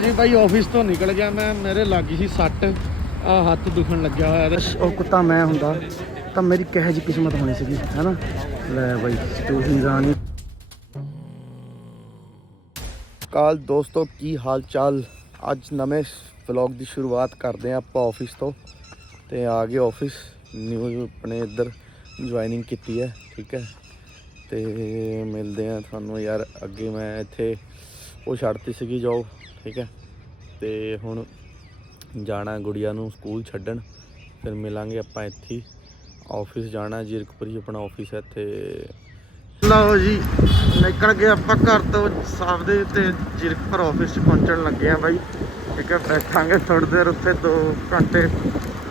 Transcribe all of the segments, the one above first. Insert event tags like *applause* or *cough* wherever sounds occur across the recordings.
ਜੀ ਭਾਈ ਆਫਿਸ ਤੋਂ ਨਿਕਲ ਗਿਆ ਮੈਂ, ਮੇਰੇ ਲੱਗੀ ਸੀ ਸੱਟ। ਆ ਹੱਥ ਦੁਖਣ ਲੱਗਿਆ ਹੋਇਆ ਉਹ ਕੁੱਤਾ ਮੈਂ ਹੁੰਦਾ, ਤਾਂ ਮੇਰੀ ਕਿਹੋ ਜੀ ਕਿਸਮਤ ਹੋਣੀ ਸੀਗੀ, ਹੈਨਾ? ਲੈ ਭਾਈ ਸਟੂਡੈਂਟ ਰਾਣੀ ਕਾਲ ਦੋਸਤੋ, ਕੀ ਹਾਲ ਚਾਲ ਅੱਜ ਨਵੇਂ ਵਲੌਗ ਦੀ ਸ਼ੁਰੂਆਤ ਕਰਦੇ ਆ ਆਪਾਂ ਆਫਿਸ ਤੋਂ। ਤੇ ਆ ਗਏ ਆਫਿਸ ਨਿਊ ਆਪਣੇ ਇੱਧਰ ਜੁਆਇਨਿੰਗ ਕੀਤੀ ਹੈ, ਠੀਕ ਹੈ? ਤੇ ਮਿਲਦੇ ਆ ਤੁਹਾਨੂੰ ਯਾਰ, ਅੱਗੇ ਮੈਂ ਇੱਥੇ ਉਹ ਛੱਡਤੀ ਸੀਗੀ ਜੋਬ ਠੀਕ ਹੈ। ਤੇ ਹੁਣ ਜਾਣਾ ਗੁੜੀਆ ਨੂੰ ਸਕੂਲ ਛੱਡਣ। ਫਿਰ ਮਿਲਾਂਗੇ ਆਪਾਂ ਇੱਥੇ ਆਫਿਸ ਜਾਣਾ ਜੀਰਕਪੁਰੀ ਆਪਣਾ ਆਫਿਸ ਹੈ ਇੱਥੇ। ਲਓ ਜੀ ਨਿਕਲ ਗਏ ਆਪਾਂ ਘਰ ਤੋਂ। ਸਾਫਦੇ ਤੇ ਜੀਰਕਪੁਰ ਆਫਿਸ 'ਚ ਪਹੁੰਚਣ ਲੱਗੇ ਆ ਬਾਈ। ਠੀਕ ਹੈ ਬੈਠਾਂਗੇ ਥੋੜੀ ਦੇਰ ਉੱਥੇ 2 ਘੰਟੇ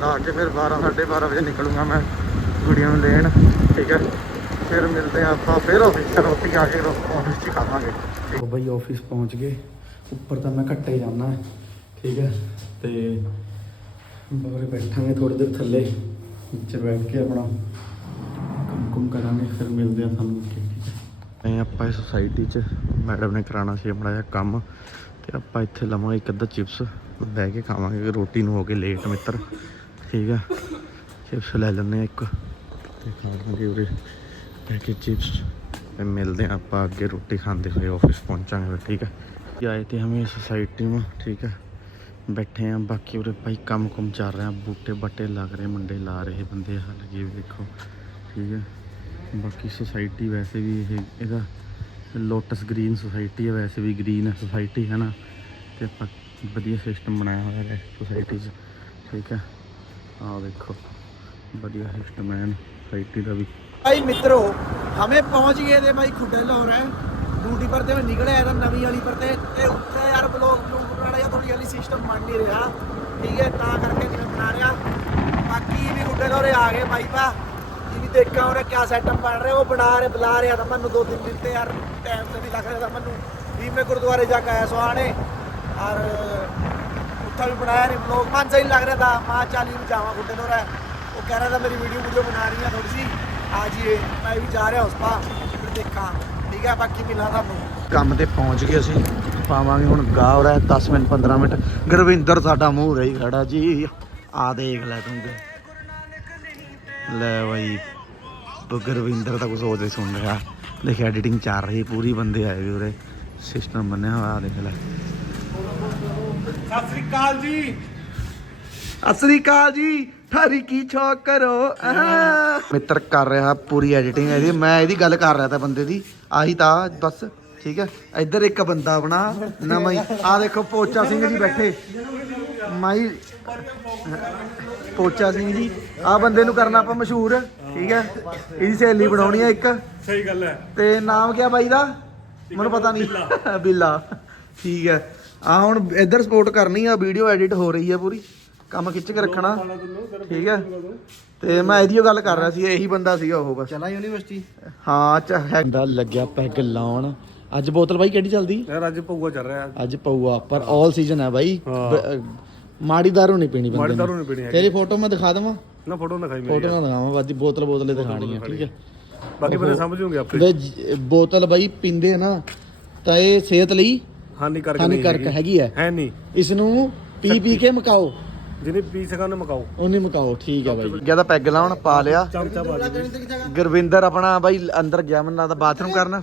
ਲਾ ਕੇ ਫਿਰ 12 12:30 ਵਜੇ ਨਿਕਲੂੰਗਾ ਮੈਂ ਗੁੜੀਆ ਨੂੰ ਲੈਣ। ਠੀਕ ਹੈ ਫਿਰ ਮਿਲਦੇ ਆ ਆਪਾਂ ਫਿਰ ਆਫਿਸ ਰੋਟੀ ਖਾ ਕੇ ਆਫਿਸ 'ਚ ਖਾਵਾਂਗੇ। ਉਹ ਬਾਈ ਆਫਿਸ ਪਹੁੰਚ ਗਏ। ਉੱਪਰ ਤਾਂ ਮੈਂ ਘੱਟੇ ਜਾਣਾ ਠੀਕ ਹੈ? ਤੇ ਬਾਹਰ ਬੈਠਾਂਗੇ ਥੋੜੀ ਦੇਰ ਥੱਲੇ ਨੀਚੇ ਬੈਠ ਕੇ ਆਪਣਾ ਕੰਮ ਕੁਮ ਕਰਾਂਗੇ, ਫਿਰ ਮਿਲਦੇ ਆ ਤੁਹਾਨੂੰ ਠੀਕ ਐ ਆਪਾਂ ਇਸ ਸੁਸਾਇਟੀ 'ਚ ਮੈਡਮ ਨੇ ਕਰਾਉਣਾ ਸੀ ਆਪਣਾ ਜਿਹਾ ਕੰਮ, ਤੇ ਆਪਾਂ ਇੱਥੇ ਲਵਾਂਗੇ ਇੱਕ ਅੱਧਾ ਚਿਪਸ ਲੈ ਕੇ ਖਾਵਾਂਗੇ, ਰੋਟੀ ਨੂੰ ਹੋ ਕੇ ਲੇਟ ਮਿੱਤਰ, ਠੀਕ ਆ ਚਿਪਸ ਲੈ ਲੈਂਦੇ ਆ ਇੱਕ, ਤੇ ਖਾਵਾਂਗੇ ਉਰੇ ਬਹਿ ਕੇ ਚਿਪਸ ਤੇ ਮਿਲਦੇ ਆ ਆਪਾਂ ਅੱਗੇ ਰੋਟੀ ਖਾਂਦੇ ਹੋਏ ਆਫਿਸ ਪਹੁੰਚਾਂਗੇ ਫਿਰ, ਠੀਕ ਹੈ? ਆਏ ਤੇ ਹਮੇ सोसाइटी में ठीक है बैठे हैं बाकी उरे भाई ਕੰਮ ਕੁਮ ਚੱਲ ਰਿਹਾ ਬੂਟੇ ਬੱਟੇ ਲੱਗ ਰਹੇ ਮੁੰਡੇ ਲਾ ਰਹੇ ਬੰਦੇ ਆ ਲੱਗੇ ਵੀ ਦੇਖੋ ਠੀਕ ਹੈ ਬਾਕੀ ਸੁਸਾਇਟੀ ਵੈਸੇ ਵੀ ਇਹ ਇਹਦਾ ਲੋਟਸ ਗ੍ਰੀਨ ਸੁਸਾਇਟੀ ਹੈ ਵੈਸੇ ਵੀ ਗ੍ਰੀਨ ਹੈ ਸੁਸਾਇਟੀ ਹੈ ਨਾ ਤੇ ਆਪਾਂ ਵਧੀਆ ਸਿਸਟਮ ਬਣਾਇਆ ਹੋਇਆ ਹੈ ਸੁਸਾਇਟੀ 'ਚ ਠੀਕ ਹੈ ਆਹ ਦੇਖੋ ਵਧੀਆ ਸਿਸਟਮ ਹੈ ਸੁਸਾਇਟੀ ਦਾ ਵੀ भाई मित्रों हमें पहुंच गए थे भाई खुडल हो रहा ਡਿਊਟੀ ਪਰ ਤੇ ਮੈਂ ਨਿਕਲਿਆ ਤਾਂ ਨਵੀਂ ਵਾਲੀ ਪਰ ਤੇ ਤੇ ਉੱਥੇ ਯਾਰ ਬਲੌਗ ਬਲੌਗ ਬਣਾਣਾ ਜਾਂ ਥੋੜੀ ਵਾਲੀ ਸਿਸਟਮ ਬਣ ਨਹੀਂ ਰਿਹਾ। ਠੀਕ ਹੈ, ਤਾਂ ਕਰਕੇ ਜਿਵੇਂ ਬਣਾ ਰਿਹਾ। ਬਾਕੀ ਵੀ ਗੁੱਡੇ ਕੋਲੇ ਆ ਗਏ ਭਾਈ ਪਾ ਇਹ ਵੀ ਦੇਖਾਂ ਉਹਨੇ ਕਿਆ ਸੈਟਅਪ ਬਣ ਰਿਹਾ। ਉਹ ਬਣਾ ਰਿਹਾ, ਬੁਲਾ ਰਿਹਾ ਤਾਂ ਮੈਨੂੰ ਦੋ ਤਿੰਨ ਦਿਨ ਤੇ ਯਾਰ ਟਾਈਮ ਤੇ ਵੀ ਲੱਗ ਰਿਹਾ ਤਾਂ ਮੈਨੂੰ। ਵੀ ਮੈਂ ਗੁਰਦੁਆਰੇ ਜਾ ਕੇ ਆਇਆ ਸੁਹਾਣੇ। ਔਰ ਉੱਥੇ ਵੀ ਬਣਾਇਆ ਨਹੀਂ ਬਲੌਗ ਮਨ ਸਹੀ ਲੱਗ ਰਿਹਾ ਤਾਂ ਮਾਂ ਚਾਲੀ ਨੂੰ ਜਾਵਾਂ ਗੁੱਡੇ ਕੋਲ ਉਹ ਕਹਿ ਰਿਹਾ ਤਾਂ ਮੇਰੀ ਵੀਡੀਓ ਵੀਡੀਓ ਬਣਾ ਰਹੀ ਆ ਥੋੜੀ ਜੀ ਆ ਜੀ ਮੈਂ ਵੀ ਜਾ ਰਿਹਾ ਉਸ ਪਾ ਦੇਖਾਂ। ਕੰਮ ਤੇ ਪਹੁੰਚ ਗਏ ਅਸੀਂ। ਪਾਵਾਂਗੇ ਹੁਣ ਗਾ ਹੋ 10 ਮਿੰਟ 15 ਮਿੰਟ। ਗੁਰਵਿੰਦਰ ਸਾਡਾ ਮੂੰਹ ਰਹੀ ਖੜਾ ਜੀ। ਆ ਦੇਖ ਲੈ ਤੂੰ ਲੈ ਭਾਈ ਗੁਰਵਿੰਦਰ ਤਾਂ ਕੁਝ ਹੋਰ ਸੁਣ ਰਿਹਾ। ਦੇਖਿਆ ਐਡੀਟਿੰਗ ਚੱਲ ਰਹੀ ਪੂਰੀ ਬੰਦੇ ਆਏ ਵੀ ਉਰੇ। ਸਿਸਟਮ ਬਣਿਆ ਹੋਇਆ ਆ ਦੇਖ ਲੈ। ਸਤਿ ਸ੍ਰੀ ਅਕਾਲ ਜੀ। ਸਤਿ ਸ੍ਰੀ ਅਕਾਲ ਜੀ। ਕੀ ਛੋਕ ਕਰੋ? ਆਹ। ਮਿੱਤਰ ਕਰ ਰਿਹਾ ਪੂਰੀ ਐਡੀਟਿੰਗ ਇਹਦੀ। ਮੈਂ ਇਹਦੀ ਗੱਲ ਕਰ ਰਿਹਾ ਤਾਂ ਬੰਦੇ ਦੀ। ਆਹੀ ਤਾਂ ਬਸ ਠੀਕ ਹੈ? ਇੱਧਰ ਇੱਕ ਬੰਦਾ ਆਪਣਾ ਨਵਾਂ ਹੀ। ਆ ਦੇਖੋ ਪੋਚਾ ਸਿੰਘ ਜੀ ਬੈਠੇ। ਮਾਈ ਪੋਚਾ ਸਿੰਘ ਜੀ। ਆ ਬੰਦੇ ਨੂੰ ਕਰਨਾ ਆਪਾਂ ਮਸ਼ਹੂਰ ਠੀਕ ਹੈ? ਇਹਦੀ ਸਹੇਲੀ ਬਣਾਉਣੀ ਹੈ ਇੱਕ। ਸਹੀ ਗੱਲ ਹੈ। ਤੇ ਨਾਮ ਕੀ ਬਾਈ ਦਾ? ਮੈਨੂੰ ਪਤਾ ਨਹੀਂ। ਬਿੱਲਾ। *laughs* ਠੀਕ ਹੈ। ਆ ਹੁਣ ਇੱਧਰ ਸਪੋਰਟ ਕਰਨੀ ਆ ਵੀਡੀਓ ਐਡਿਟ ਹੋ ਰਹੀ ਹੈ ਪੂਰੀ। ਕੰਮ ਖਿੱਚ ਕੇ ਰੱਖਣਾ। ਠੀਕ ਹੈ। ਤੇ ਮੈਂ ਇਹਦੀ ਓ ਗੱਲ ਕਰ ਰਿਹਾ ਸੀ ਇਹੀ ਬੰਦਾ ਸੀਗਾ ਉਹ ਬਸ। ਚਲਾ ਯੂਨੀਵਰਸਿਟੀ? ਹਾਂ ਚ ਹੈ। ਬੰਦਾ ਲੱਗਿਆ ਪੈਗ ਲਾਉਣ। ਅੱਜ ਬੋਤਲ ਬਾਈ ਕਿਹੜੀ ਚੱਲਦੀ? ਯਾਰ ਅੱਜ ਪਊਆ ਚੱਲ ਰਿਹਾ। ਅੱਜ ਪਊਆ ਪਰ 올 ਸੀਜ਼ਨ ਹੈ ਬਾਈ। ਮਾੜੀ ਦਾਰੂ ਨਹੀਂ ਪੀਣੀ ਬੰਦੇ ਦਾਰੂ ਨਹੀਂ ਪੀਣੀ ਤੇਰੀ ਫੋਟੋ ਮੈਂ ਦਿਖਾ ਦਵਾਂ? ਨਾ ਫੋਟੋ ਨਾ ਖਾਈ ਫੋਟੋ ਦਿਖਾਵਾਂ ਬਾਦੀ ਬੋਤਲ ਬੋਤਲੇ ਦਿਖਾਣੀ ਆ ਠੀਕ ਹੈ। ਬਾਕੀ ਬੰਦੇ ਸਮਝੂਗੇ ਆਪੇ। ਵੇ ਬੋਤਲ ਬਾਈ ਪੀਂਦੇ ਨਾ ਤਾਂ ਇਹ ਸਿਹਤ ਲਈ ਹਾਨੀ ਕਰਕੇ ਹਾਨੀਕਾਰਕ ਹੈਗੀ। ਹੈ। ਹੈ ਨਹੀਂ। ਇਸ ਨੂੰ ਪੀ ਪੀ ਕੇ ਮਕਾਓ। ਜਿਹਨੇ 20 ਸਕਾਂ ਨੂੰ ਮਕਾਓ। ਉਹਨੇ ਮਕਾਓ ਠੀਕ ਹੈ ਬਾਈ। ਜ਼ਿਆਦਾ ਪੈਗ ਲਾਉਣ ਪਾ ਲਿਆ। ਗੁਰਵਿੰਦਰ ਆਪਣਾ ਬਾਈ ਅੰਦਰ ਗਿਆ ਮੈਨੂੰ ਲੱਗਦਾ ਬਾਥਰੂਮ ਕਰਨ।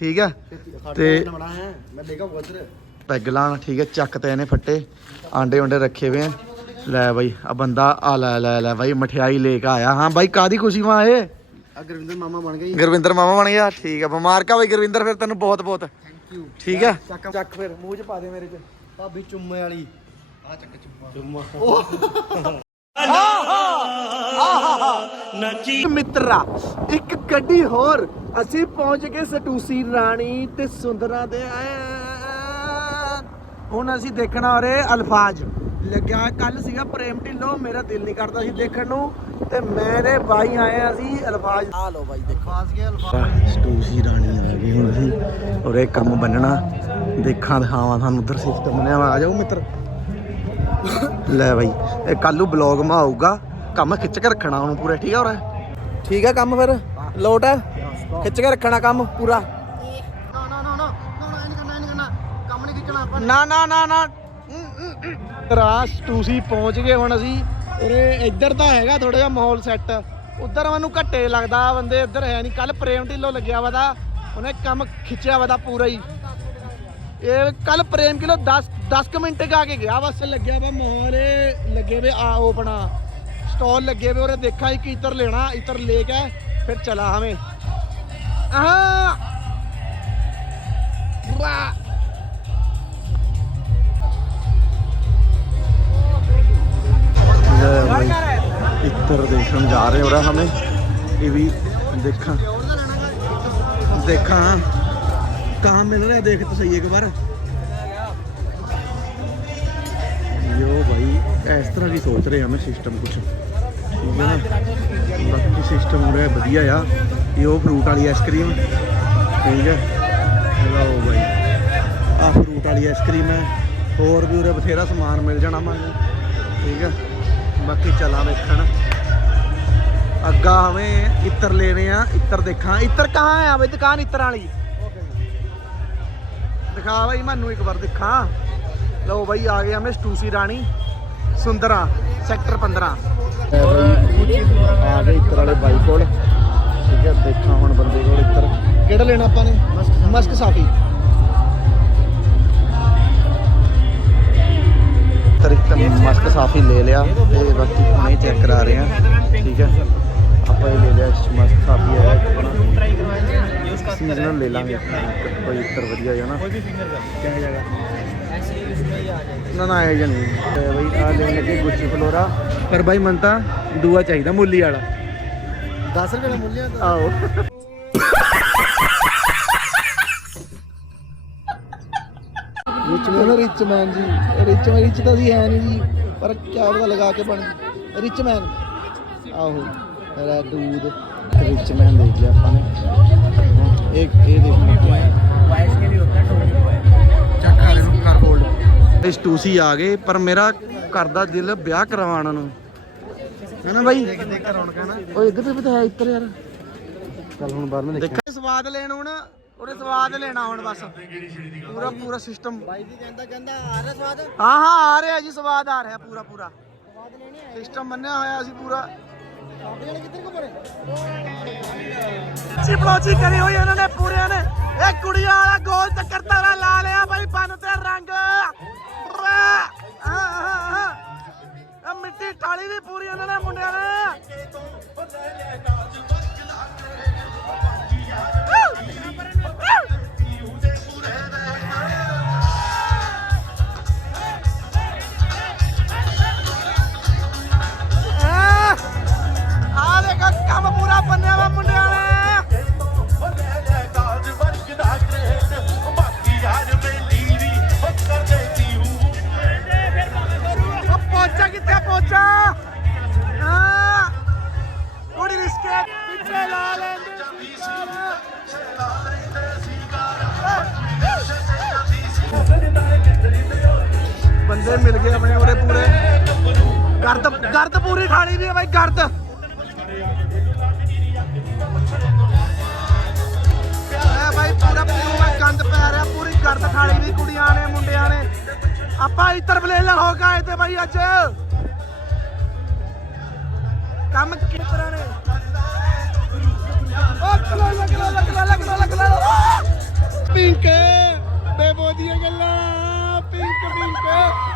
ਠੀਕ ਹੈ। ਤੇ ਪੈਗ ਲਾਉਣ ਠੀਕ ਹੈ ਚੱਕ ਤੇ ਇਹਨੇ ਫੱਟੇ। ਆਂਡੇ ਉਂਡੇ ਰੱਖੇ ਹੋਏ ਲੈ ਬਾਈ ਆ ਬੰਦਾ ਆ ਲੈ ਲੈ ਲੈ ਬਾਈ ਮਠਿਆਈ ਲੈ ਕੇ ਆਇਆ। ਹਾਂ ਬਾਈ ਕਾਦੀ ਖੁਸ਼ੀ ਮਾਂ ਇਹ? ਗੁਰਵਿੰਦਰ ਮਾਮਾ ਬਣ ਗਈ ਗੁਰਵਿੰਦਰ ਮਾਮਾ ਬਣ ਗਿਆ ਠੀਕ ਹੈ ਬਿਮਾਰਕਾ ਬਾਈ ਗੁਰਵਿੰਦਰ ਫਿਰ ਤੈਨੂੰ ਬਹੁਤ ਬਹੁਤ ਥੈਂਕ ਯੂ ਠੀਕ ਹੈ। ਚੱਕ ਫਿਰ ਮੂੰਹ 'ਚ ਪਾ ਦੇ ਮੇਰੇ 'ਚ। ਭਾਬੀ ਚੁੰਮੇ ਵਾਲੀ। ਆ ਚੱਕ ਚੁੰਮਾ। ਮਿੱਤਰਾ ਇੱਕ ਗੱਡੀ ਹੋਰ। ਅਸੀਂ ਪਹੁੰਚ ਗਏ ਸਟੂਸੀ ਰਾਣੀ ਤੇ ਸੁੰਦਰਾ ਦੇ ਆਏ ਹੁਣ ਅਸੀਂ ਦੇਖਣਾ ਉਰੇ ਅਲਫਾਜ਼। ਲੱਗਿਆ ਕੱਲ ਸੀਗਾ ਪ੍ਰੇਮ ਢਿੱਲੋਂ ਮੇਰਾ ਦਿਲ ਨਹੀਂ ਕਰਦਾ ਸੀ ਦੇਖਣ ਨੂੰ। ਤੇ ਮੇਰੇ ਬਾਈ ਆਏ ਆ ਅਸੀਂ ਅਲਫਾਜ਼। ਆ ਲੋ ਬਾਈ ਦੇਖੋ। ਫਾਸ ਗਿਆ ਅਲਫਾ ਸਟੂਸੀ ਰਾਣੀ ਲੱਗੀ ਹੁਣ। ਅਸੀਂ ਉਰੇ ਕੰਮ ਬੰਨਣਾ। ਦੇਖਾਂ ਦਿਖਾਵਾਂ ਤੁਹਾਨੂੰ ਉਧਰ ਸਿਸਟਮ ਬਣਿਆ ਵਾ। ਆ ਜਾਓ ਮਿੱਤਰ। ਲੈ ਬਾਈ ਇਹ ਕੱਲ ਨੂੰ ਬਲੌਗ ਮਾ ਆਊਗਾ। ਕੰਮ ਖਿੱਚ ਕੇ ਰੱਖਣਾ ਉਹਨੂੰ ਪੂਰੇ ਠੀਕ ਆ ਉਰੇ? ਠੀਕ ਹੈ ਕੰਮ ਫਿਰ? ਲੋਟ ਹੈ ਖਿੱਚ ਕੇ ਰੱਖਣਾ ਕੰਮ ਪੂਰਾ? ਨਾ ਨਾ ਨਾ ਨਾ। ਰਾਸ ਤੁਸੀਂ ਪਹੁੰਚ ਗਏ ਹੁਣ ਅਸੀਂ। ਉਰੇ ਇੱਧਰ ਤਾਂ ਹੈਗਾ ਥੋੜਾ ਜਿਹਾ ਮਾਹੌਲ ਸੈੱਟ ਉਧਰ ਮੈਨੂੰ ਘੱਟੇ ਲੱਗਦਾ ਬੰਦੇ ਇੱਧਰ ਹੈ ਨਹੀਂ ਕੱਲ ਪ੍ਰੇਮ ਢਿੱਲੋਂ ਲੱਗਿਆ ਵਾ ਦਾ। ਉਹਨੇ ਕੰਮ ਖਿੱਚਿਆ ਵਾ ਦਾ ਪੂਰਾ ਹੀ। ਇਹ ਕੱਲ ਪ੍ਰੇਮ ਕਿਲੋ 10 10 ਕੁ ਮਿੰਟ ਕਾ ਕੇ ਗਿਆ ਬਸ ਲੱਗਿਆ ਵਾ ਮਾਹੌਲ ਇਹ ਲੱਗੇ ਵੇ ਆ ਉਹ ਆਪਣਾ ਸਟਾਲ ਲੱਗੇ ਵੇ ਉਰੇ ਦੇਖਾਂ ਇੱਕ ਇਤਰ ਲੈਣਾ ਇਤਰ ਲੈ ਕੇ ਫਿਰ ਚਲਾ ਹਮੇ ਆਹ ਵਾਹ इतर देखने जा रहे हो रहा हमें ये भी देखा देखा कहाँ मिल रहा है देख तो सही एक बार ਇਸ ਤਰ੍ਹਾਂ ਦੀ ਸੋਚ ਰਿਹਾ ਮੈਂ ਸਿਸਟਮ ਕੁਛ। ਨਾ? ਬਾਕੀ ਸਿਸਟਮ ਹੋ ਰਿਹਾ ਵਧੀਆ ਆ। ਇਹ ਉਹ ਫਰੂਟ ਵਾਲੀ ਆਈਸਕ੍ਰੀਮ ਠੀਕ ਹੈ? ਲਓ ਬਾਈ। ਆ ਫਰੂਟ ਵਾਲੀ ਆਈਸਕ੍ਰੀਮ ਹੈ। ਹੋਰ ਵੀ ਉਰੇ ਬਥੇਰਾ ਸਮਾਨ ਮਿਲ ਜਾਣਾ ਮੈਨੂੰ ਠੀਕ ਹੈ? ਬਾਕੀ ਚਲਾ ਵੇਖਣ। ਅੱਗਾ ਹਵੇਂ ਇੱਤਰ ਲੈਣੇ ਆ। ਇੱਤਰ ਦੇਖਾਂ। ਇੱਤਰ ਕਹਾਂ ਆ ਬਈ? ਦੁਕਾਨ ਇੱਤਰ ਵਾਲੀ। ਦਿਖਾ ਬਾਈ, ਮੈਨੂੰ ਇੱਕ ਵਾਰ ਦਿਖਾ। ਲਓ ਬਾਈ, ਆ ਗਏ ਮੈਂ ਸਟੂਸੀ ਰਾਣੀ। ਸੁੰਦਰਾ, ਸੈਕਟਰ 15 ਆ ਗਏ ਇੱਤਰ ਵਾਲੇ ਬਾਈ ਕੋਲ। ਠੀਕ ਹੈ, ਦੇਖਾਂ ਹੁਣ ਬੰਦੇ ਕੋਲ ਇੱਤਰ ਕਿਹੜਾ ਲੈਣਾ ਆਪਾਂ ਨੇ? ਮਸਕ ਸਾਫੀ। ਇੱਤਰ ਇੱਕ ਮਸਕ ਸਾਫੀ ਲੈ ਲਿਆ ਤੇ ਬਾਕੀ ਹੁਣੇ ਚੈੱਕ ਕਰਾ ਰਹੇ ਆ ਠੀਕ ਹੈ। ਆਪਾਂ ਇਹ ਲੈ ਲਿਆ ਮਸਕ ਸਾਫੀ ਹੈ ਸੀਜ਼ਨਲ ਲੈ ਲਾਂਗੇ। ਕੋਈ ਇੱਤਰ ਵਧੀਆ ਜਿਹਾ ਨਾ। ਕਿਹੋ ਜਗ੍ਹਾ ਨਾ ਨਾ ਇਹ ਜਾਂ ਨਹੀਂ। ਬਈ ਆ ਲੈਣ ਲੱਗੇ ਗੁੱਚੀ ਫਲੋਰਾ। ਪਰ ਬਾਈ ਮਨ ਤਾਂ ਦੂਆ ਚਾਹੀਦਾ ਮੁੱਲੀ ਵਾਲਾ। 10 ਰੁਪਏ ਦਾ ਮੁੱਲਿਆ ਆਓ ਰਿਚ ਮੈਨ ਰਿਚ ਮੈਨ ਜੀ। ਰਿਚ ਮੈਨ ਰਿਚ ਤਾਂ ਸੀ ਹੈ ਨਹੀਂ ਜੀ। ਪਰ ਕਿਆ ਪਤਾ ਲਗਾ ਕੇ ਬਣ ਰਿਚ ਮੈਨ ਆਹੋ। ਮੇਰਾ ਦੂਧ। ਰਿਚ ਮੈਨ ਦੇਖ ਲਿਆ ਆਪਾਂ ਨੇ। ਇਸ ਟੂਸੀ ਆ ਗਏ ਪਰ ਮੇਰਾ ਘਰ ਦਾ ਦਿਲ ਵਿਆਹ ਕਰਵਾਉਣ ਨੂੰ। ਹੈ ਨਾ ਬਾਈ? ਓਏ ਇੱਧਰ ਵੀ ਤਾਂ ਹੈ ਇੱਧਰ ਯਾਰ। ਚੱਲ ਹੁਣ ਬਾਹਰ ਨੂੰ ਦੇਖ। ਸਵਾਦ ਲੈਣ ਹੁਣ ਉਹਨੇ ਸਵਾਦ ਲੈਣਾ ਹੁਣ ਬਸ। ਪੂਰਾ ਪੂਰਾ ਸਿਸਟਮ ਬਾਈ ਜੀ ਕਹਿੰਦਾ ਕਹਿੰਦਾ ਆ ਰਿਹਾ ਸਵਾਦ? ਹਾਂ ਹਾਂ ਆ ਰਿਹਾ ਜੀ ਸਵਾਦ ਆ ਰਿਹਾ ਪੂਰਾ ਪੂਰਾ। ਸਵਾਦ ਲੈਣੇ ਆ। ਸਿਸਟਮ ਮੰਨਿਆ ਹੋਇਆ ਸੀ ਪੂਰਾ। ਚਿਪਲੋਚੀ ਕਰੀ ਹੋਈ ਉਹਨਾਂ ਨੇ ਪੂਰਿਆਂ ਨੇ। ਇਹ ਕੁੜੀਆਂ ਵਾਲਾ ਗੋਲ ਚੱਕਰ ਤਾਰਾ ਲਾ ਲਿਆ। ਮਿਲ ਗਏ ਆਪਣੇ ਉਰੇ ਪੂਰੇ। ਗਰਦ ਗਰਦ ਪੂਰੀ ਖਾਣੀ ਦੀ ਹੈ ਬਾਈ, ਗਰਦ। ਐ ਬਾਈ, ਪੂਰਾ ਪੂਰਾ ਗੰਦ ਪੈ ਰਿਹਾ, ਪੂਰੀ ਗਰਦ ਖਾਣੀ ਦੀ ਕੁੜੀਆਂ ਨੇ, ਮੁੰਡਿਆਂ ਨੇ। ਆਪਾਂ ਇੱਧਰ ਬਲੇਲਾ ਹੋ ਗਏ ਤੇ ਬਾਈ ਅੱਜ। ਕੰਮ ਕਿਸ ਨੇ? ਓ ਕਲਾ ਲੱਗਲਾ ਲੱਗਲਾ ਲੱਗਲਾ ਲੱਗਲਾ ਪਿੰਕ, ਬੇਬੋ ਦੀਆਂ ਗੱਲਾਂ, ਪਿੰਕ ਪਿੰਕ।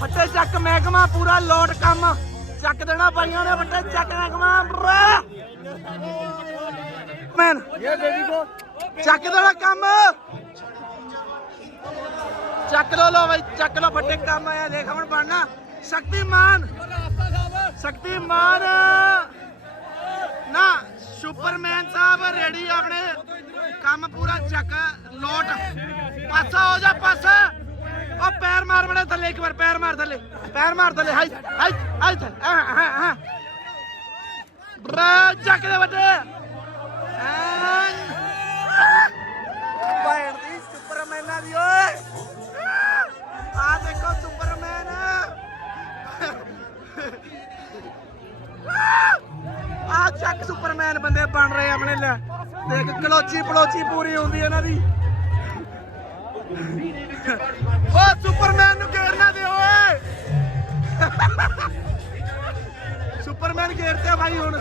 ਲਾ ਕੇ ਕਮਾ ਪੂਰਾ ਲੋਟ ਕੰਮ। ਚੱਕ ਦੇਣਾ ਬਾਈਆਂ ਨੇ ਵੱਡੇ ਚੱਕ ਦੇਣਾ ਕਮਾ ਮੈਨ ਚੱਕ ਦੇਣਾ ਕੰਮ। ਚੱਕ ਲੋ ਲੋ ਬਈ, ਚੱਕ ਲੋ ਵੱਡੇ ਕੰਮ ਆਇਆ ਦੇਖ ਹੁਣ ਬਣਨਾ। ਸ਼ਕਤੀਮਾਨ ਸ਼ਕਤੀਮਾਨ। ਨਾ, ਸੁਪਰਮੈਨ ਸਾਹਿਬ ਰੈਡੀ ਆਪਣੇ। ਕੰਮ ਪੂਰਾ ਚੱਕ, ਲੋਟ। ਪਾਸਾ ਹੋ ਜਾ, ਪਾਸਾ। ਉਹ ਪੈਰ ਮਾਰ ਬੜੇ ਥੱਲੇ, ਇੱਕ ਵਾਰ ਪੈਰ ਮਾਰ ਥੱਲੇ, ਪੈਰ ਮਾਰ ਥੱਲੇ, ਹਾਈ ਹਾਈ ਹਾਈ ਥੱਲੇ ਹਾਂ ਹਾਂ ਹਾਂ ਬਰਾ ਚੱਕ ਦੇ ਵੱਡੇ। ਬਾਹਰ ਦੀ ਸੁਪਰਮੈਨਾਂ ਦੀ ਓਏ। ਆ ਦੇਖੋ ਸੁਪਰਮੈਨ। ਆ ਚੱਕ ਸੁਪਰਮੈਨ ਬੰਦੇ ਬਣ ਰਹੇ ਆਪਣੇ ਲੈ। ਦੇਖ ਕਲੋਚੀ ਪਲੋਚੀ ਪੂਰੀ ਹੁੰਦੀ ਇਹਨਾਂ ਦੀ। ਓ ਸੁਪਰਮੈਨ ਨੂੰ ਘੇਰਨਾ ਦੇ ਓਏ। ਸੁਪਰਮੈਨ ਘੇਰਤੇ ਭਾਈ ਹੁਣ।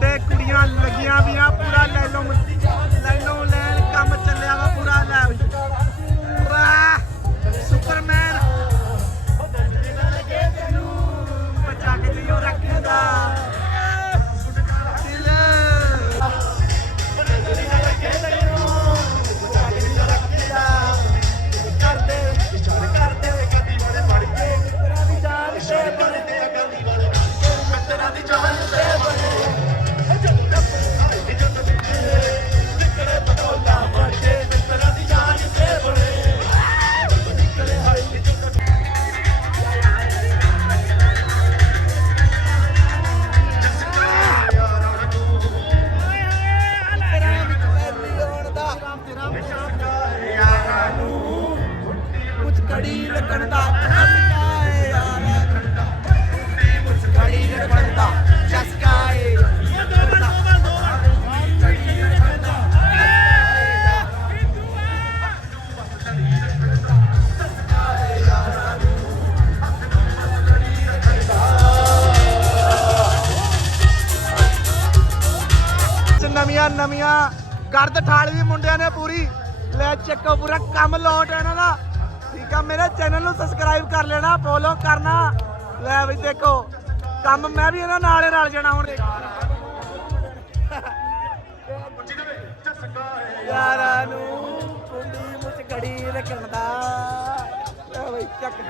ਤੇ ਕੁੜੀਆਂ ਲੱਗੀਆਂ ਵੀਆਂ, ਪੂਰਾ ਲੈ ਲਓ ਲੈ ਲਓ ਲੈਣ, ਕੰਮ ਚੱਲਿਆ ਵਾ ਪੂਰਾ ਲੈ ਪੂਰਾ ਵਾਹ ਸੁਪਰਮੈਨ। ਬਚਾ ਕੇ ਜਿਉ ਰੱਖਦਾ ਗਰਦ ਠਾਲੀ ਵੀ ਮੁੰਡਿਆਂ ਨੇ ਪੂਰੀ। ਲੈ ਚੱਕੋ ਪੂਰਾ ਕੰਮ ਲੋਟ ਹੈ ਇਹਨਾਂ ਦਾ। ਠੀਕ ਆ, ਮੇਰੇ ਚੈਨਲ ਨੂੰ ਸਬਸਕ੍ਰਾਈਬ ਕਰ ਲੈਣਾ ਫੋਲੋ ਕਰਨਾ। ਲੈ ਵੀ ਦੇਖੋ, ਕੰਮ ਮੈਂ ਵੀ ਇਹਨਾਂ ਨਾਲ ਹੀ ਜਾਣਾ ਹੁਣ। ਯਾਰਾਂ ਨੂੰ ਕੁੰਡੀ ਮੁੱਚ ਘੜੀ ਰੱਖਣ ਲੈ ਬਈ, ਚੱਕ।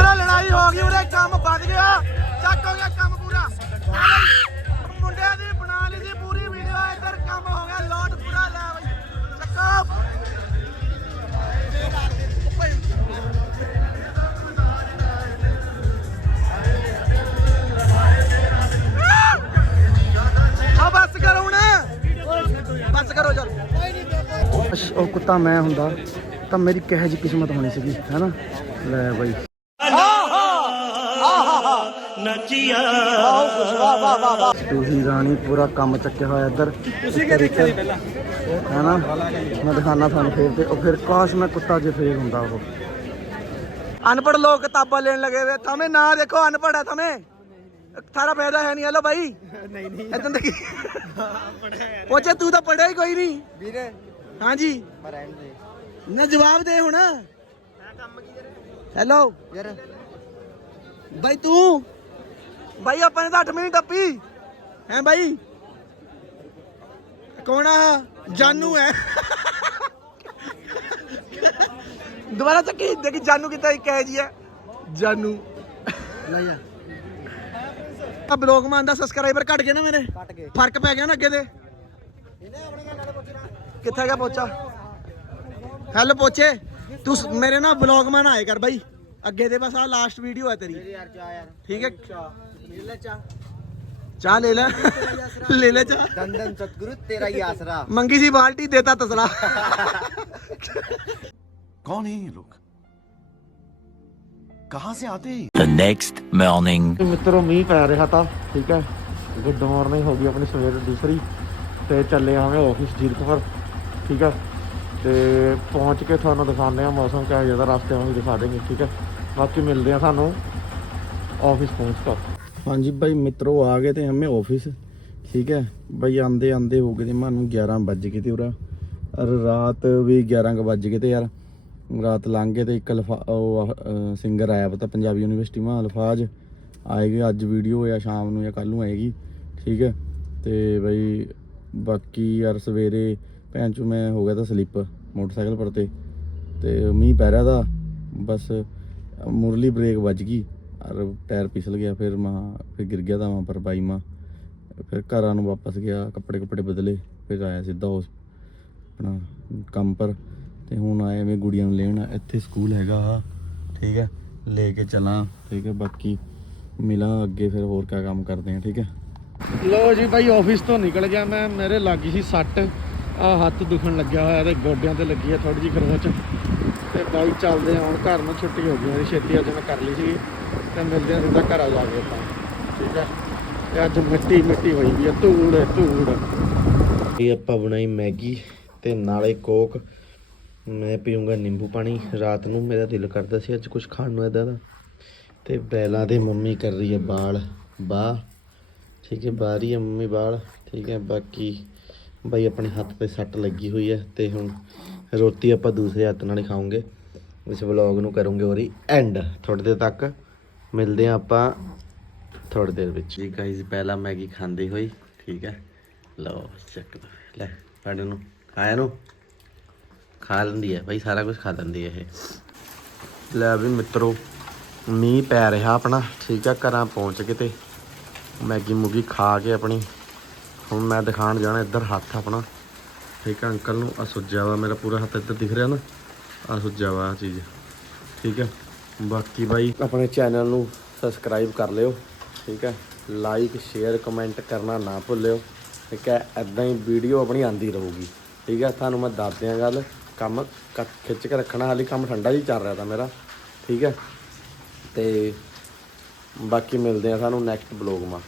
ਲੜਾਈ ਹੋ ਗਈ ਉਹਦੇ ਕੰਮ ਵੱਧ ਗਿਆ। ਚੱਕ ਹੋ ਗਿਆ ਕੰਮ ਪੂਰਾ। ਉਹ ਕੁੱਤਾ ਮੈਂ ਹੁੰਦਾ ਤਾਂ ਮੇਰੀ ਕਿਹੋ ਜਿਹੀ ਕਿਸਮਤ ਹੋਣੀ ਸੀਗੀ ਹੈਨਾ? ਲੈ ਬਾਈ। ਤੁਸੀਂ ਰਾਣੀ ਪੂਰਾ ਕੰਮ ਚੱਕਿਆ ਹੋਇਆ ਇੱਧਰ। ਤੁਸੀਂ ਕੀ ਦੇਖਿਆ ਸੀ ਪਹਿਲਾਂ? ਹੈਨਾ? ਮੈਂ ਦਿਖਾਣਾ ਤੁਹਾਨੂੰ ਫੇਰ ਤੇ। ਉਹ ਫਿਰ ਕਾਸ਼ ਮੈਂ ਕੁੱਤਾ ਜੇ ਫੇਰ ਹੁੰਦਾ ਉਹ। ਅਨਪੜ ਲੋਕ ਕਿਤਾਬਾਂ ਲੈਣ ਲੱਗੇ ਵੇ ਤਵੇਂ ਨਾ ਦੇਖੋ ਅਨਪੜ ਹੈ ਤਵੇਂ ਸਾਰਾ ਫਾਇਦਾ ਹੈ ਨਹੀਂ। ਹਲੋ ਭਾਈ ਨਹੀਂ ਨਹੀਂ। ਇਦਾਂ ਦੇ ਪੋਚੇ ਤੂੰ ਤਾਂ ਪੜਿਆ ਹੀ ਕੋਈ ਨਹੀਂ। ਵੀਰੇ। ਹਾਂਜੀ। ਮੈਂ ਰਹਿਣ ਦੇ। ਨਾ ਜਵਾਬ ਦੇ ਹੁਣ। ਹੈਲੋ। ਯਾਰ। ਬਾਈ ਤੂੰ? ਬਾਈ ਆਪਾਂ ਨੇ ਤਾਂ 8 ਮਿੰਟ ਟੱਪੀ। ਹੈ ਬਾਈ? ਕੌਣ ਆ? ਜਾਨੂ ਹੈ। ਦੁਬਾਰਾ ਚੱਕੀ। ਦੇਖੀ ਜਾਨੂ ਕਿਤਾ ਇੱਕ ਹੈ ਜੀ ਹੈ। ਜਾਨੂ। ਲੈ ਜਾ। ਆ ਬਲੌਗ ਮਾਨ ਦਾ ਸਬਸਕ੍ਰਾਈਬਰ ਘਟ ਗਏ ਨਾ ਮੇਰੇ। ਗਏ। ਫ਼ਰਕ ਪੈ ਗਿਆ ਨਾ ਅੱਗੇ ਦੇ ਕਿੱਥੇ ਗਿਆ ਪੋਚਾ? ਹੈਲੋ ਪੋਚੇ ਤੂੰ ਮੇਰੇ ਨਾਲ ਬਲੌਗ ਮਾਨ ਆਏ ਕਰ ਬਾਈ। ਅੱਗੇ ਦੇ ਬਸ ਆ ਲਾਸਟ ਵੀਡੀਓ ਹੈ ਤੇਰੀ ਯਾਰ ਚਾ ਯਾਰ ਠੀਕ ਹੈ ਲੈ ਚਾ ਚਾਹ ਲੈ ਲੈ ਲੈ ਲੈ ਚਾਹ ਦੰਦਨ ਸਤਗੁਰੂ ਤੇਰਾ ਹੀ ਆਸਰਾ ਮੰਗੀ ਸੀ ਬਾਲਟੀ ਦੇਤਾ ਤਸਲਾ कौन है ये लोग कहां से आते हैं The next morning. ਮਿੱਤਰੋ ਮੀਂਹ ਪੈ ਰਿਹਾ ਤਾਂ ਠੀਕ ਹੈ ਗੁੱਡ ਮਾਰਨਿੰਗ ਹੋ ਗਈ ਆਪਣੀ ਸਵੇਰ ਦੂਸਰੀ ਤੇ ਚੱਲੇ ਆਵੇਂ ਆਫਿਸ ਜੀਰਕਪੁਰ ਠੀਕ ਹੈ ਤੇ ਪਹੁੰਚ ਕੇ ਤੁਹਾਨੂੰ ਦਿਖਾਉਂਦੇ ਆ ਮੌਸਮ ਕਿਹੋ ਜਿਹਾ ਦਾ ਰਸਤੇ ਵੀ ਦਿਖਾ ਦੇਂਗੇ ਠੀਕ ਹੈ ਬਾਕੀ ਮਿਲਦੇ ਆ ਸਾਨੂੰ ਆਫਿਸ ਪਹੁੰਚ ਕਰ ਹਾਂਜੀ ਭਾਈ ਮਿੱਤਰੋ ਆ ਗਏ ਤੇ ਹਮੇ ਆਫਿਸ ਠੀਕ ਹੈ। ਭਾਈ ਆਂਦੇ ਆਂਦੇ ਹੋ ਗਏ ਤੇ ਮਾਨੂੰ 11 ਵੱਜ ਗਏ ਤੇ ਉਰਾ। ਔਰ ਰਾਤ ਵੀ 11 ਕੁ ਵੱਜ ਗਏ ਤੇ ਯਾਰ। ਰਾਤ ਲੰਘ ਗਏ ਤੇ ਇੱਕ ਅਲਫਾ, ਉਹ ਸਿੰਗਰ ਆਇਆ ਪਤਾ ਪੰਜਾਬੀ ਯੂਨੀਵਰਸਿਟੀ ਮਾ, ਅਲਫਾਜ਼। ਆਏਗੀ ਅੱਜ ਵੀਡੀਓ ਹੋਇਆ ਸ਼ਾਮ ਨੂੰ ਜਾਂ ਕੱਲ ਨੂੰ ਆਏਗੀ। ਠੀਕ ਹੈ। ਤੇ ਬਈ, ਬਾਕੀ ਯਾਰ ਸਵੇਰੇ ਭੈਣ ਚੋ ਮੈਂ ਹੋ ਗਿਆ ਤਾਂ ਸਲਿੱਪ ਮੋਟਰਸਾਈਕਲ ਪਰ ਤੇ। ਤੇ ਮੀਂਹ ਪੈ ਰਿਹਾ ਦਾ। ਬਸ ਮੁਰਲੀ ਬ੍ਰੇਕ ਵੱਜ ਗਈ। ਔਰ ਟਾਇਰ ਫਿਸਲ ਗਿਆ, ਫਿਰ ਮੈਂ ਫਿਰ ਗਿਰ ਗਿਆ ਤਾਂ ਮੈਂ ਪਰ ਬਾਈ ਮਾਂ, ਫਿਰ ਘਰਾਂ ਨੂੰ ਵਾਪਸ ਗਿਆ, ਕੱਪੜੇ ਕੱਪੜੇ ਬਦਲੇ, ਫਿਰ ਆਇਆ ਸਿੱਧਾ ਉਸ ਆਪਣਾ ਕੰਮ ਪਰ। ਤੇ ਹੁਣ ਆਏ ਮੈਂ ਗੁੜੀਆਂ ਨੂੰ ਲੈਣ, ਇੱਥੇ ਸਕੂਲ ਹੈਗਾ ਆ, ਠੀਕ ਹੈ, ਲੈ ਕੇ ਚਲਾਂ, ਠੀਕ ਹੈ, ਬਾਕੀ ਮਿਲਾਂ ਅੱਗੇ, ਫਿਰ ਹੋਰ ਕਿਆ ਕੰਮ ਕਰਦੇ ਆ, ਠੀਕ ਹੈ। ਲੋ ਜੀ ਭਾਈ ਆਫਿਸ ਤੋਂ ਨਿਕਲ ਗਿਆ ਮੈਂ, ਮੇਰੇ ਲੱਗੀ ਸੀ ਸੱਟ ਆ ਹੱਥ ਦੁਖਣ ਲੱਗਿਆ ਹੋਇਆ ਤੇ ਗੋਡਿਆਂ ਤੇ ਲੱਗੀ ਆ ਥੋੜੀ ਜਿਹੀ ਖਰੋਚ। ਤੇ ਬਾਈ ਚੱਲਦੇ ਆ, ਹੁਣ ਘਰ ਨੂੰ ਛੁੱਟੀ ਹੋ ਗਈ ਮੇਰੀ ਛੇਤੀ ਅੱਜ ਮੈਂ ਕਰ ਲਈ ਸੀ ਤੇ ਮਿਲਦੇ ਆ ਸਿੱਧਾ ਘਰ ਆ ਜਾ ਕੇ ਆਪਾਂ। ਠੀਕ ਹੈ ਤੇ ਅੱਜ ਮਿੱਟੀ ਮਿੱਟੀ ਹੋਈ ਵੀ ਆ, ਧੂੜ ਧੂੜ। ਇਹ ਆਪਾਂ ਬਣਾਈ ਮੈਗੀ ਤੇ ਨਾਲੇ ਕੋਕ। ਮੈਂ ਪੀਊਂਗਾ ਨਿੰਬੂ ਪਾਣੀ, ਰਾਤ ਨੂੰ ਮੇਰਾ ਦਿਲ ਕਰਦਾ ਸੀ ਅੱਜ ਕੁਝ ਖਾਣ ਨੂੰ ਇਦਾਂ ਦਾ। ਤੇ ਬੈਲਾਂ ਦੇ ਮੰਮੀ ਕਰ ਰਹੀ ਹੈ ਬਾਲ, ਬਾਹ। ਠੀਕ ਹੈ ਬਾਹਰ ਹੀ ਹੈ ਮੰਮੀ ਬਾਲ, ਠੀਕ ਹੈ, ਬਾਕੀ ਬਾਈ ਆਪਣੇ ਹੱਥ ਤੇ ਸੱਟ ਲੱਗੀ ਹੋਈ ਹੈ ਤੇ ਹੁਣ ਰੋਟੀ ਆਪਾਂ ਦੂਸਰੇ ਹੱਥ ਨਾਲ ਹੀ ਖਾਵਾਂਗੇ। ਇਸ ਵਲੌਗ ਨੂੰ ਕਰੂੰਗੇ ਔਰੀ ਐਂਡ ਥੋੜੀ ਦੇਰ ਤੱਕ। ਮਿਲਦੇ ਹਾਂ ਆਪਾਂ ਥੋੜੀ ਦੇਰ ਵਿੱਚ। ਜੀ ਗਾਇਜ਼ ਪਹਿਲਾਂ ਮੈਗੀ ਖਾਂਦੀ ਹੋਈ ਠੀਕ ਹੈ? ਲਓ, ਚੱਕ ਲਓ। ਲੈ, ਸਾਡੇ ਨੂੰ, ਆਇਆ ਨੂੰ। ਖਾ ਲੈਂਦੀ ਹੈ, ਬਾਈ ਸਾਰਾ ਕੁਝ ਖਾ ਲੈਂਦੀ ਹੈ ਇਹ। ਲੈ ਵੀ ਮਿੱਤਰੋ, ਮੀਂਹ ਪੈ ਰਿਹਾ ਆਪਣਾ, ਠੀਕ ਆ ਘਰਾਂ ਪਹੁੰਚ ਕੇ ਤੇ ਮੈਗੀ ਮੁਗੀ ਖਾ ਕੇ ਆਪਣੀ। ਹੁਣ ਮੈਂ ਦਿਖਾਣ ਜਾਣਾ ਇੱਧਰ ਹੱਥ ਆਪਣਾ। ਠੀਕ ਆ, ਅੰਕਲ ਨੂੰ। ਆ ਸੁੱਜਿਆ ਵਾ, ਮੇਰਾ ਪੂਰਾ ਹੱਥ ਇੱਧਰ ਦਿਖ ਰਿਹਾ ਨਾ। ਆ ਸੁੱਜਿਆ ਵਾ ਆਹ ਚੀਜ਼। ਠੀਕ ਹੈ ਬਾਕੀ ਬਾਈ, ਆਪਣੇ ਚੈਨਲ ਨੂੰ ਸਬਸਕ੍ਰਾਈਬ ਕਰ ਲਿਓ। ਠੀਕ ਹੈ ਲਾਈਕ, ਸ਼ੇਅਰ, ਕਮੈਂਟ ਕਰਨਾ ਨਾ ਭੁੱਲਿਓ। ਠੀਕ ਹੈ ਐਦਾਂ ਹੀ ਵੀਡੀਓ ਆਪਣੀ ਆਂਦੀ ਰਹੂਗੀ। ਠੀਕ ਹੈ ਤੁਹਾਨੂੰ ਮੈਂ ਦੱਸ ਦਿਆਂ ਗੱਲ। ਕੰਮ ਕ- ਖਿੱਚ ਕੇ ਰੱਖਣਾ। ਹਾਲੇ ਕੰਮ ਠੰਡਾ ਹੀ ਚੱਲ ਰਿਹਾ ਤਾਂ ਮੇਰਾ। ਠੀਕ ਹੈ ਤੇ ਬਾਕੀ ਮਿਲਦੇ ਆ ਸਾਨੂੰ ਨੈਕਸਟ ਬਲੌਗ ਮਾ